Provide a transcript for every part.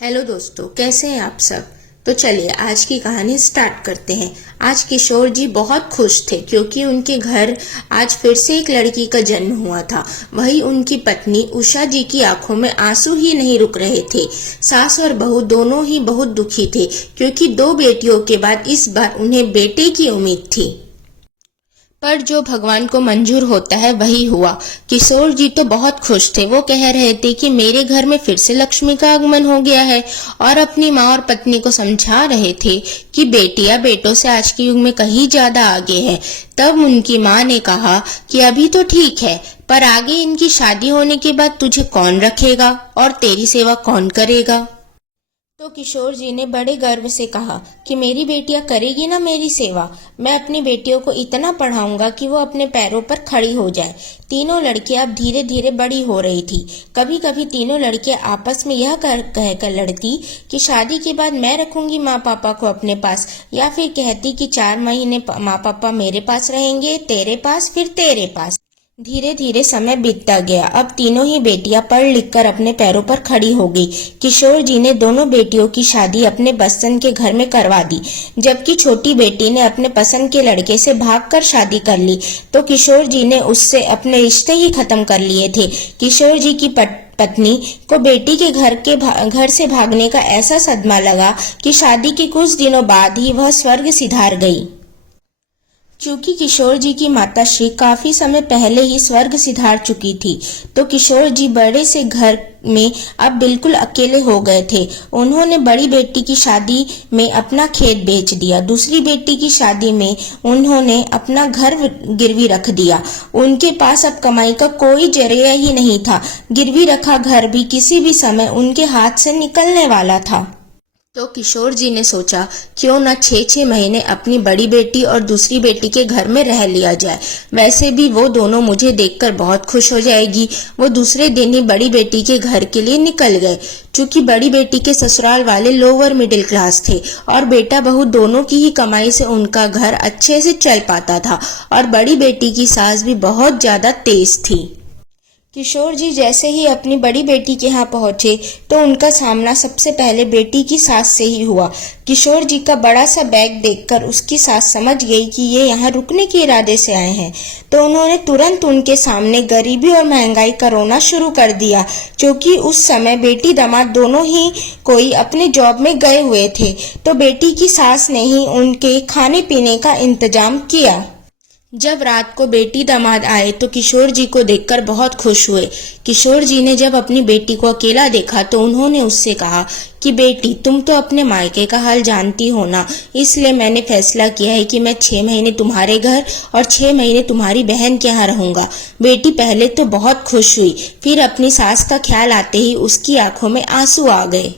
Hello दोस्तों, कैसे हैं आप सब। तो चलिए आज की कहानी स्टार्ट करते हैं। आज किशोर जी बहुत खुश थे क्योंकि उनके घर आज फिर से एक लड़की का जन्म हुआ था। वही उनकी पत्नी उषा जी की आंखों में आंसू ही नहीं रुक रहे थे। सास और बहू दोनों ही बहुत दुखी थे क्योंकि दो बेटियों के बाद इस बार उन्हें बेटे की उम्मीद थी, पर जो भगवान को मंजूर होता है वही हुआ। किशोर जी तो बहुत खुश थे। वो कह रहे थे कि मेरे घर में फिर से लक्ष्मी का आगमन हो गया है, और अपनी माँ और पत्नी को समझा रहे थे कि बेटियां बेटों से आज के युग में कहीं ज्यादा आगे है। तब उनकी माँ ने कहा कि अभी तो ठीक है, पर आगे इनकी शादी होने के बाद तुझे कौन रखेगा और तेरी सेवा कौन करेगा। तो किशोर जी ने बड़े गर्व से कहा कि मेरी बेटियां करेगी ना मेरी सेवा। मैं अपनी बेटियों को इतना पढ़ाऊंगा कि वो अपने पैरों पर खड़ी हो जाए। तीनों लड़कियां अब धीरे धीरे बड़ी हो रही थी। कभी कभी तीनों लड़कियां आपस में यह कहकर लड़ती कि शादी के बाद मैं रखूंगी माँ पापा को अपने पास, या फिर कहती कि 4 महीने माँ पापा मेरे पास रहेंगे, तेरे पास, फिर तेरे पास। धीरे धीरे समय बीतता गया। अब तीनों ही बेटियां पढ़ लिख कर अपने पैरों पर खड़ी हो गई। किशोर जी ने दोनों बेटियों की शादी अपने पसंद के घर में करवा दी, जबकि छोटी बेटी ने अपने पसंद के लड़के से भागकर शादी कर ली। तो किशोर जी ने उससे अपने रिश्ते ही खत्म कर लिए थे। किशोर जी की पत्नी को बेटी के घर से भागने का ऐसा सदमा लगा कि शादी के कुछ दिनों बाद ही वह स्वर्ग सिधार गई। चूंकि किशोर जी की माताश्री काफी समय पहले ही स्वर्ग सिधार चुकी थी, तो किशोर जी बड़े से घर में अब बिल्कुल अकेले हो गए थे। उन्होंने बड़ी बेटी की शादी में अपना खेत बेच दिया। दूसरी बेटी की शादी में उन्होंने अपना घर गिरवी रख दिया। उनके पास अब कमाई का कोई जरिया ही नहीं था। गिरवी रखा घर भी किसी भी समय उनके हाथ से निकलने वाला था। तो किशोर जी ने सोचा क्यों न 6-6 महीने अपनी बड़ी बेटी और दूसरी बेटी के घर में रह लिया जाए। वैसे भी वो दोनों मुझे देखकर बहुत खुश हो जाएगी। वो दूसरे दिन ही बड़ी बेटी के घर के लिए निकल गए। चूंकि बड़ी बेटी के ससुराल वाले लोअर मिडिल क्लास थे और बेटा बहू दोनों की ही कमाई से उनका घर अच्छे से चल पाता था, और बड़ी बेटी की सास भी बहुत ज्यादा तेज थी। किशोर जी जैसे ही अपनी बड़ी बेटी के यहाँ पहुंचे तो उनका सामना सबसे पहले बेटी की सास से ही हुआ। किशोर जी का बड़ा सा बैग देखकर उसकी सास समझ गई कि ये यहाँ रुकने के इरादे से आए हैं, तो उन्होंने तुरंत उनके सामने गरीबी और महंगाई का रोना शुरू कर दिया। क्योंकि उस समय बेटी दामाद दोनों ही कोई अपने जॉब में गए हुए थे, तो बेटी की सास ने ही उनके खाने पीने का इंतजाम किया। जब रात को बेटी दामाद आए तो किशोर जी को देखकर बहुत खुश हुए। किशोर जी ने जब अपनी बेटी को अकेला देखा तो उन्होंने उससे कहा कि बेटी, तुम तो अपने मायके का हाल जानती हो ना, इसलिए मैंने फैसला किया है कि मैं 6 महीने तुम्हारे घर और 6 महीने तुम्हारी बहन के यहाँ रहूंगा। बेटी पहले तो बहुत खुश हुई, फिर अपनी सास का ख्याल आते ही उसकी आंखों में आंसू आ गए।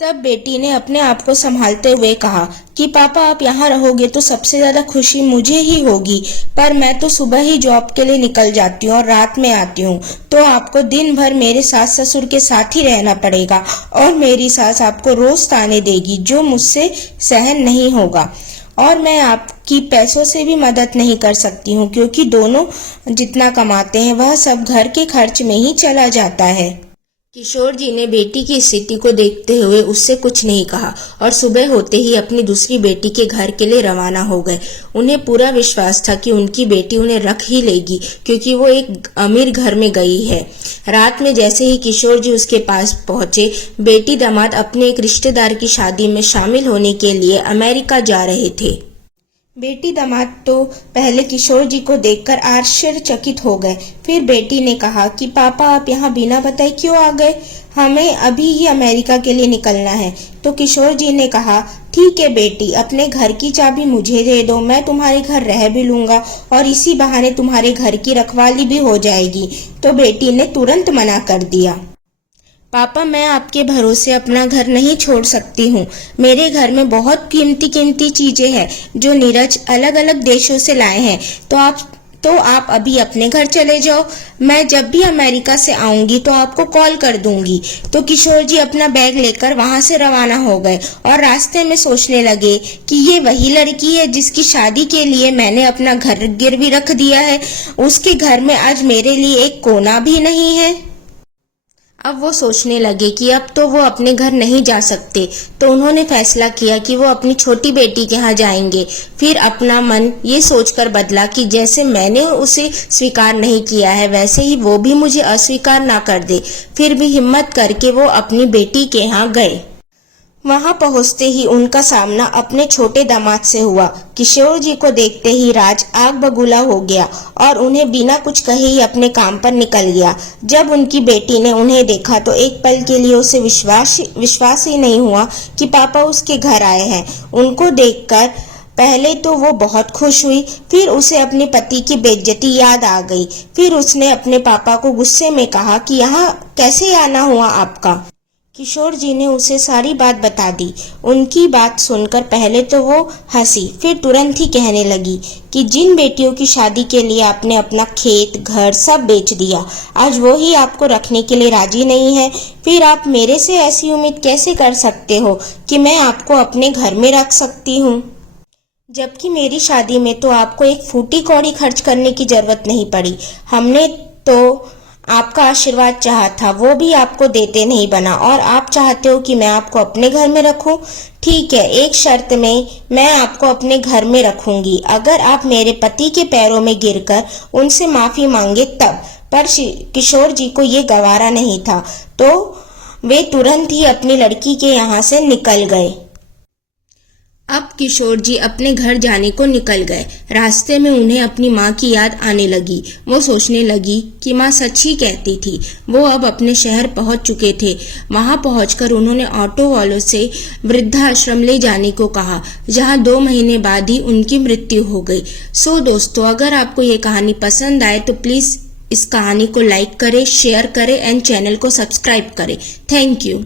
तब बेटी ने अपने आप को संभालते हुए कहा कि पापा, आप यहाँ रहोगे तो सबसे ज्यादा खुशी मुझे ही होगी, पर मैं तो सुबह ही जॉब के लिए निकल जाती हूँ और रात में आती हूँ, तो आपको दिन भर मेरे सास ससुर के साथ ही रहना पड़ेगा, और मेरी सास आपको रोज ताने देगी जो मुझसे सहन नहीं होगा। और मैं आपकी पैसों से भी मदद नहीं कर सकती हूँ क्योंकि दोनों जितना कमाते हैं वह सब घर के खर्च में ही चला जाता है। किशोर जी ने बेटी की स्थिति को देखते हुए उससे कुछ नहीं कहा और सुबह होते ही अपनी दूसरी बेटी के घर के लिए रवाना हो गए। उन्हें पूरा विश्वास था कि उनकी बेटी उन्हें रख ही लेगी क्योंकि वो एक अमीर घर में गई है। रात में जैसे ही किशोर जी उसके पास पहुंचे, बेटी दामाद अपने एक रिश्तेदार की शादी में शामिल होने के लिए अमेरिका जा रहे थे। बेटी दामाद तो पहले किशोर जी को देखकर आश्चर्यचकित हो गए। फिर बेटी ने कहा कि पापा, आप यहाँ बिना बताए क्यों आ गए? हमें अभी ही अमेरिका के लिए निकलना है। तो किशोर जी ने कहा, ठीक है बेटी, अपने घर की चाबी मुझे दे दो, मैं तुम्हारे घर रह भी लूंगा और इसी बहाने तुम्हारे घर की रखवाली भी हो जाएगी। तो बेटी ने तुरंत मना कर दिया। पापा, मैं आपके भरोसे अपना घर नहीं छोड़ सकती हूँ। मेरे घर में बहुत कीमती कीमती चीजें हैं जो नीरज अलग अलग देशों से लाए हैं। तो आप अभी अपने घर चले जाओ। मैं जब भी अमेरिका से आऊंगी तो आपको कॉल कर दूंगी। तो किशोर जी अपना बैग लेकर वहां से रवाना हो गए और रास्ते में सोचने लगे कि ये वही लड़की है जिसकी शादी के लिए मैंने अपना घर गिरवी रख दिया है। उसके घर में आज मेरे लिए एक कोना भी नहीं है। अब वो सोचने लगे कि अब तो वो अपने घर नहीं जा सकते, तो उन्होंने फैसला किया कि वो अपनी छोटी बेटी के यहाँ जाएंगे। फिर अपना मन ये सोचकर बदला कि जैसे मैंने उसे स्वीकार नहीं किया है वैसे ही वो भी मुझे अस्वीकार ना कर दे। फिर भी हिम्मत करके वो अपनी बेटी के यहाँ गए। वहां पहुंचते ही उनका सामना अपने छोटे दामाद से हुआ। किशोर जी को देखते ही राज आग बबूला हो गया और उन्हें बिना कुछ कहे ही अपने काम पर निकल गया। जब उनकी बेटी ने उन्हें देखा तो एक पल के लिए उसे विश्वास ही नहीं हुआ कि पापा उसके घर आए हैं। उनको देखकर पहले तो वो बहुत खुश हुई, फिर उसे अपने पति की बेइज्जती याद आ गई। फिर उसने अपने पापा को गुस्से में कहा कि यहाँ कैसे आना हुआ आपका। किशोर जी ने उसे सारी बात बता दी। उनकी बात सुनकर पहले तो वो हंसी, फिर तुरंत ही कहने लगी कि जिन बेटियों की शादी के लिए आपने अपना खेत घर सब बेच दिया, आज वो ही आपको रखने के लिए राजी नहीं है। फिर आप मेरे से ऐसी उम्मीद कैसे कर सकते हो कि मैं आपको अपने घर में रख सकती हूँ, जबकि मेरी शादी में तो आपको एक फूटी कौड़ी खर्च करने की जरूरत नहीं पड़ी। हमने तो आपका आशीर्वाद चाहा था, वो भी आपको देते नहीं बना, और आप चाहते हो कि मैं आपको अपने घर में रखूं। ठीक है, एक शर्त में मैं आपको अपने घर में रखूंगी, अगर आप मेरे पति के पैरों में गिरकर उनसे माफी मांगे तब। पर किशोर जी को ये गवारा नहीं था, तो वे तुरंत ही अपनी लड़की के यहाँ से निकल गए। अब किशोर जी अपने घर जाने को निकल गए। रास्ते में उन्हें अपनी माँ की याद आने लगी। वो सोचने लगी कि माँ सच ही कहती थी। वो अब अपने शहर पहुंच चुके थे। वहां पहुंचकर उन्होंने ऑटो वालों से वृद्धाश्रम ले जाने को कहा, जहां 2 महीने बाद ही उनकी मृत्यु हो गई। सो दोस्तों, अगर आपको ये कहानी पसंद आए तो प्लीज इस कहानी को लाइक करें, शेयर करें एंड चैनल को सब्सक्राइब करें। Thank you.